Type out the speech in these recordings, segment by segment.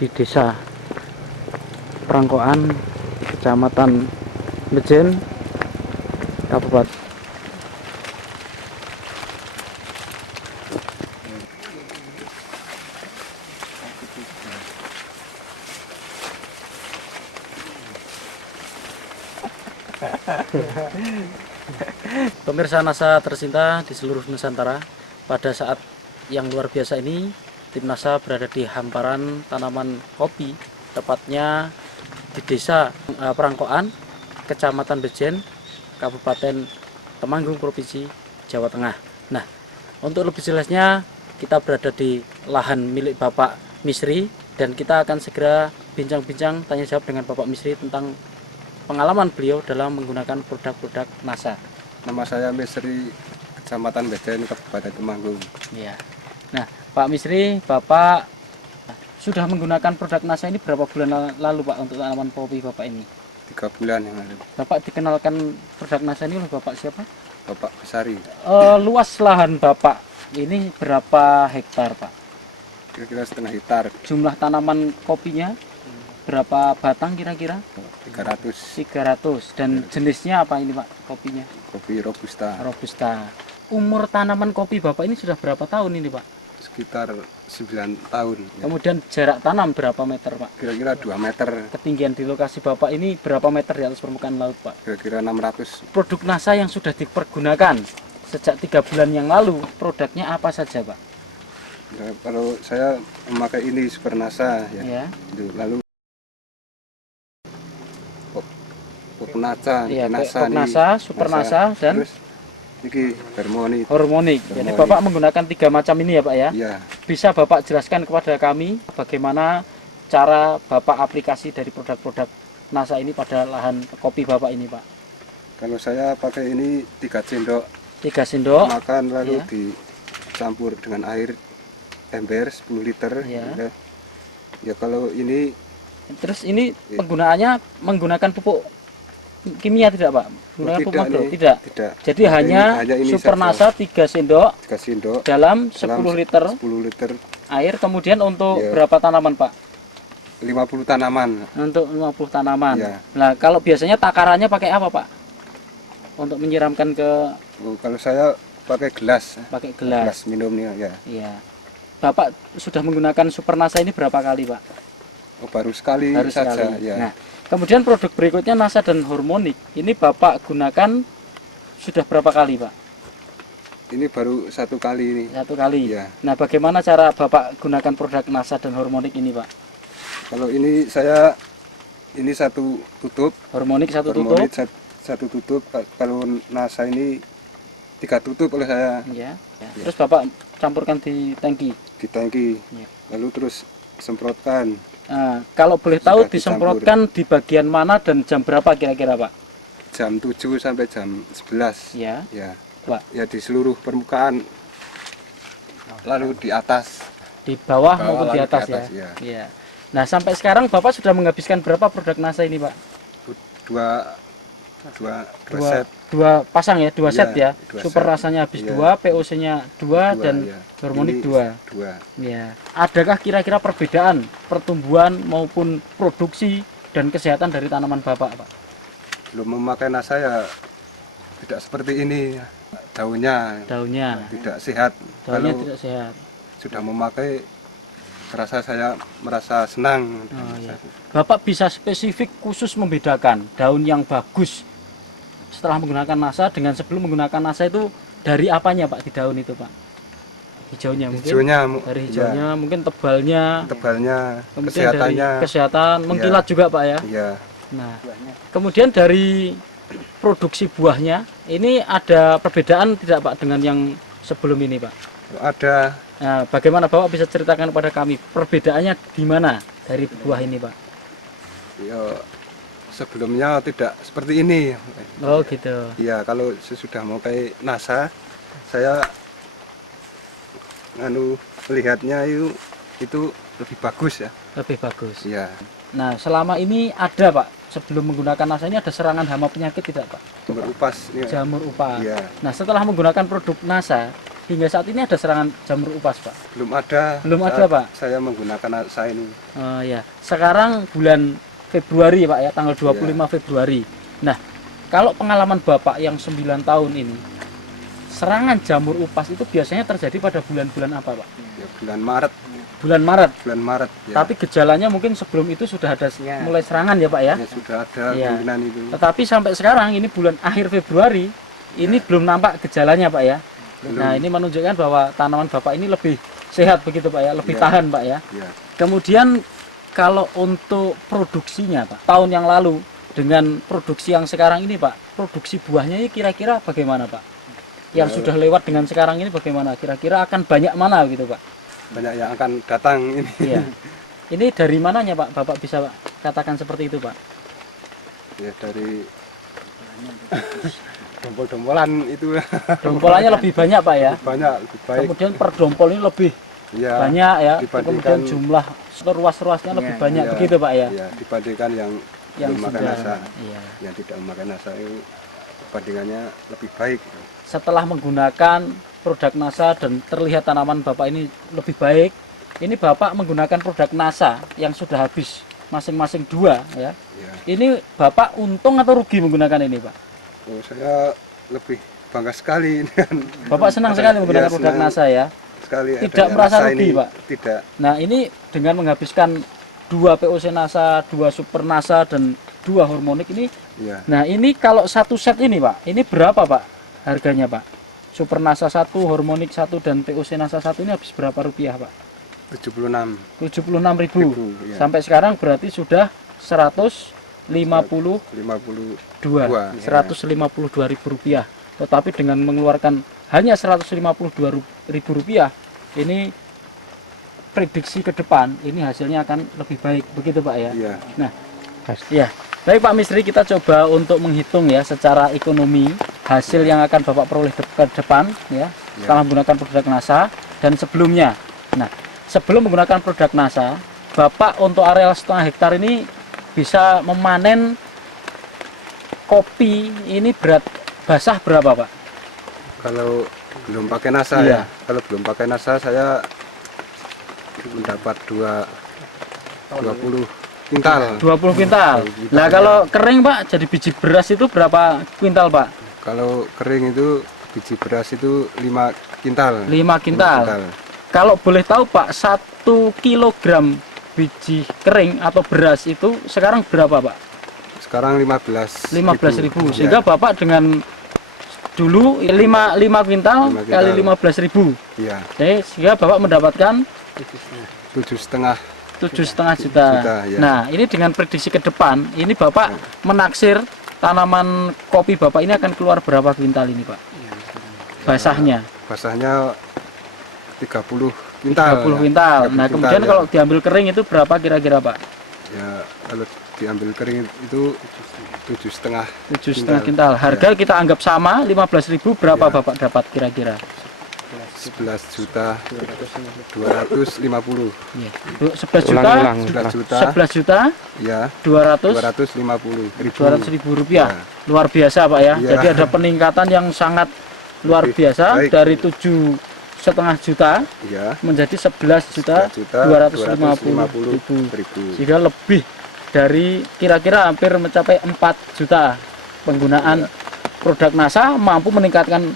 di Desa Prangkoan, Kecamatan Bejen, Kabupaten. Pemirsa NASA tercinta di seluruh Nusantara, pada saat yang luar biasa ini, tim NASA berada di hamparan tanaman kopi, tepatnya di Desa Prangkoan, Kecamatan Bejen, Kabupaten Temanggung, Provinsi Jawa Tengah. Nah, untuk lebih jelasnya, kita berada di lahan milik Bapak Misri, dan kita akan segera bincang-bincang tanya jawab dengan Bapak Misri tentang pengalaman beliau dalam menggunakan produk-produk NASA. Nama saya Misri, Kecamatan Bejen, Kabupaten Temanggung. Ya. Nah, Pak Misri, Bapak sudah menggunakan produk NASA ini berapa bulan lalu, Pak, untuk tanaman kopi Bapak ini? 3 bulan yang lalu. Bapak dikenalkan produk NASA ini oleh Bapak siapa? Bapak Besari. Luas lahan Bapak ini berapa hektar, Pak? Kira-kira setengah hektar. Jumlah tanaman kopinya berapa batang kira-kira? 300. 300. Dan jenisnya apa ini, Pak, kopinya? Kopi Robusta. Robusta. Umur tanaman kopi Bapak ini sudah berapa tahun ini, Pak? Sekitar 9 tahun. Ya. Kemudian jarak tanam berapa meter, Pak? Kira-kira 2 meter. Ketinggian di lokasi Bapak ini berapa meter di atas permukaan laut, Pak? Kira-kira 600. Produk NASA yang sudah dipergunakan sejak 3 bulan yang lalu, produknya apa saja, Pak? Ya, kalau saya memakai ini Super NASA ya. Ya. Itu. Lalu NASA, Iya, NASA, NASA, Super NASA, dan terus ini Harmonic. Harmonic. Jadi Bapak menggunakan 3 macam ini ya, Pak ya? Iya. Bisa Bapak jelaskan kepada kami bagaimana cara Bapak aplikasi dari produk-produk NASA ini pada lahan kopi Bapak ini, Pak? Kalau saya pakai ini 3 sendok 3 sendok makan, lalu ya. dicampur dengan air ember 10 liter. Ya. Ya kalau ini Terus ini penggunaannya menggunakan pupuk kimia tidak, Pak? Menggunakan pupuk makro? Tidak. Jadi hanya ini Super saja. NASA 3 sendok 3 sendok dalam 10 liter 10 liter air. Kemudian untuk Ya. berapa tanaman, Pak? 50 tanaman. Untuk 50 tanaman. Ya. Nah, kalau biasanya takarannya pakai apa, Pak? Untuk menyiramkan ke Kalau saya pakai gelas gelas. minumnya ya. Iya. Bapak sudah menggunakan Super NASA ini berapa kali, Pak? Baru sekali Baru saja sekali. ya. Nah, kemudian produk berikutnya NASA dan Harmonic. Ini Bapak gunakan sudah berapa kali, Pak? Ini baru 1 kali ini. 1 kali. Ya. Nah, bagaimana cara Bapak gunakan produk NASA dan Harmonic ini, Pak? Kalau ini saya ini 1 tutup. Harmonic 1 tutup. Harmonic 1 tutup. Kalau NASA ini 3 tutup oleh saya. Ya. Terus Bapak campurkan di tangki. Di tangki. Ya. Lalu terus semprotkan. Nah, kalau boleh tahu Sudah disemprotkan di bagian mana dan jam berapa kira-kira, Pak? Jam 7 sampai jam 11. Ya. Ya. Pak. Ya di seluruh permukaan. Lalu di atas. Di bawah Bawah, maupun di lalu atas, di atas, ya. ya. Iya. Nah, sampai sekarang Bapak sudah menghabiskan berapa produk NASA ini, Pak? Dua set. 2 pasang ya, 2 Iya, set ya. 2 Super set. rasanya habis Iya. 2, POC-nya 2 dan Ya. Harmonic Ini 2. 2. Ya. Adakah kira-kira perbedaan pertumbuhan maupun produksi dan kesehatan dari tanaman Bapak, Pak? Belum memakai NASA ya tidak seperti ini. Daunnya tidak sehat. Daunnya Kalau tidak sehat. sudah memakai saya merasa senang. Oh, ya. Bapak bisa spesifik khusus membedakan daun yang bagus setelah menggunakan NASA dengan sebelum menggunakan NASA itu dari apanya, Pak, di daun itu, Pak? Hijaunya mungkin? Dari hijaunya, ya, mungkin tebalnya, kemudian kesehatannya. dari kesehatan, mengkilat juga, Pak ya? Iya. Nah, kemudian dari produksi buahnya, ini ada perbedaan tidak, Pak, dengan yang sebelum ini, Pak? Ada. Nah, bagaimana Bapak bisa ceritakan kepada kami perbedaannya di mana dari buah ini, Pak? Ya, sebelumnya tidak seperti ini. Oh gitu. Iya, kalau sesudah mau kayak NASA, saya melihatnya itu lebih bagus ya. Lebih bagus. Iya. Nah, selama ini ada, Pak, sebelum menggunakan NASA ini ada serangan hama penyakit tidak, Pak? Jamur upas. Ya. Jamur upas. Iya. Nah, setelah menggunakan produk NASA, hingga saat ini ada serangan jamur upas, Pak? Belum ada. Belum ada, saat Pak? Saya menggunakan saya ini. Oh ya. Sekarang bulan Februari, Pak ya, tanggal 25 Februari. Nah, kalau pengalaman Bapak yang 9 tahun ini, serangan jamur upas itu biasanya terjadi pada bulan-bulan apa, Pak? Ya, bulan Maret. Bulan Maret. Bulan Maret. Ya. Tapi gejalanya mungkin sebelum itu sudah ada mulai serangan ya, Pak ya? Ya, sudah ada Ya. kemungkinan itu. Tetapi sampai sekarang ini bulan akhir Februari, ini belum nampak gejalanya, Pak ya? Belum. Nah, ini menunjukkan bahwa tanaman Bapak ini lebih sehat begitu, Pak ya? Lebih Ya. tahan, Pak ya? Ya. Kemudian kalau untuk produksinya, Pak, tahun yang lalu dengan produksi yang sekarang ini, Pak, produksi buahnya ini kira-kira bagaimana, Pak? Yang sudah lewat dengan sekarang ini bagaimana? Kira-kira akan banyak mana gitu, Pak? Banyak yang akan datang ini. Iya. Ini dari mananya, Pak? Bapak bisa katakan seperti itu, Pak? Ya, dari dompol-dompolan itu. Dompolannya lebih banyak, Pak ya? Banyak, lebih baik. Kemudian per dompol ini lebih Ya, banyak ya. dibandingkan- Kemudian jumlah ruas-ruasnya lebih banyak ya, begitu, Pak ya? ya, dibandingkan yang belum makan sudah. nasa. Iya. Yang tidak memakai nasa itu perbandingannya lebih baik. Setelah menggunakan produk NASA dan terlihat tanaman Bapak ini lebih baik, ini Bapak menggunakan produk NASA yang sudah habis masing-masing 2 ya. Ya. Ini Bapak untung atau rugi menggunakan ini, Pak? Oh, saya lebih bangga sekali dengan Bapak senang sekali menggunakan Ya, produk senang NASA ya. sekali Tidak adanya merasa nasa rugi, ini. Pak? Tidak. Nah, ini dengan menghabiskan 2 POC NASA, 2 Super NASA dan 2 hormonik ini. Ya, Nah, ini kalau satu set ini, Pak, ini berapa, Pak? Harganya, Pak? Super NASA 1, hormonik 1 dan POC NASA 1 ini habis berapa rupiah, Pak? 76. 76.000. Ya. Sampai sekarang berarti sudah 152 52. 152.000 rupiah. Tetapi dengan mengeluarkan hanya 152.000 rupiah, ini prediksi ke depan ini hasilnya akan lebih baik, begitu, Pak ya? Iya. Nah, ya. Baik, Pak Misri, kita coba untuk menghitung ya secara ekonomi hasil yang akan Bapak peroleh ke depan ya, setelah menggunakan produk NASA dan sebelumnya. Nah, sebelum menggunakan produk NASA, Bapak untuk areal 1,5 hektar ini bisa memanen kopi ini berat basah berapa, Pak? Kalau belum pakai nasa Iya. ya. Kalau belum pakai nasa saya mendapat 20 kuintal. 20 kuintal. Nah, kalau kering, Pak, jadi biji beras itu berapa kuintal, Pak? Kalau kering itu biji beras itu 5 kintal. 5 kuintal. Kalau boleh tahu, Pak, 1 kilogram biji kering atau beras itu sekarang berapa, Pak? Sekarang 15.000. 15.000. Ya. Sehingga Bapak dengan dulu 5 kuintal 5 kali kuintal. 15.000. Iya, Sehingga Bapak mendapatkan 7,5. 7,5 juta. Ya. Nah, ini dengan prediksi ke depan, ini Bapak menaksir tanaman kopi Bapak ini akan keluar berapa kuintal ini, Pak? Basahnya Basahnya 30 kintal. 30 kuintal. 30 Nah, kintal, kemudian ya. kalau diambil kering itu berapa kira-kira, Pak? Ya, kalau diambil kering itu 7,5. 7,5 kuintal. Harga kita anggap sama 15.000, berapa Ya. Bapak dapat kira-kira? 11.250. Iya. 11 juta. 11 juta. 11 juta Ya, 250.000 250.000. rupiah. Ya. Luar biasa, Pak ya. Iya. Jadi ada peningkatan yang sangat luar Lebih biasa baik. dari 7,5 juta Ya, menjadi 11 juta 250.000. Sehingga lebih dari kira-kira hampir mencapai 4 juta penggunaan produk NASA mampu meningkatkan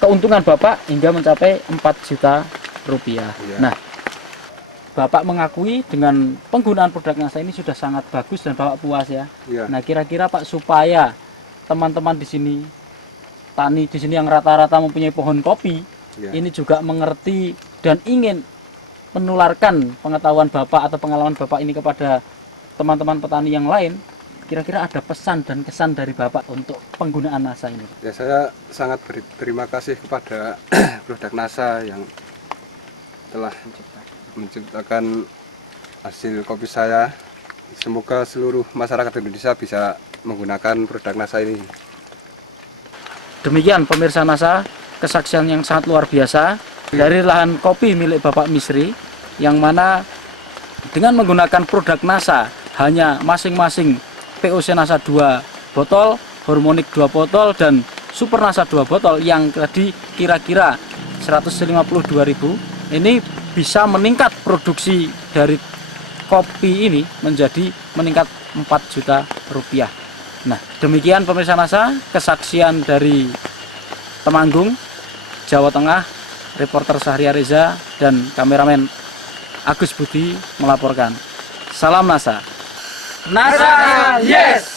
keuntungan Bapak hingga mencapai 4 juta rupiah. Iya. Nah, Bapak mengakui dengan penggunaan produk NASA ini sudah sangat bagus dan Bapak puas ya. Ya. Nah, kira-kira Pak, supaya teman-teman di sini, tani di sini yang rata-rata mempunyai pohon kopi, Ya. ini juga mengerti dan ingin menularkan pengetahuan Bapak atau pengalaman Bapak ini kepada teman-teman petani yang lain, kira-kira ada pesan dan kesan dari Bapak untuk penggunaan NASA ini? Ya, saya sangat berterima kasih kepada produk NASA yang telah menciptakan hasil kopi saya. Semoga seluruh masyarakat Indonesia bisa menggunakan produk NASA ini. Demikian pemirsa NASA, kesaksian yang sangat luar biasa dari lahan kopi milik Bapak Misri, yang mana dengan menggunakan produk NASA hanya masing-masing POC NASA 2 botol, hormonik 2 botol, dan Super NASA 2 botol yang tadi kira-kira 152.000, ini bisa meningkat produksi dari kopi ini menjadi meningkat 4 juta rupiah. Nah, demikian pemirsa NASA, kesaksian dari Temanggung, Jawa Tengah, reporter Sahria Reza dan kameramen Agus Budi melaporkan. Salam NASA. NASA, yes!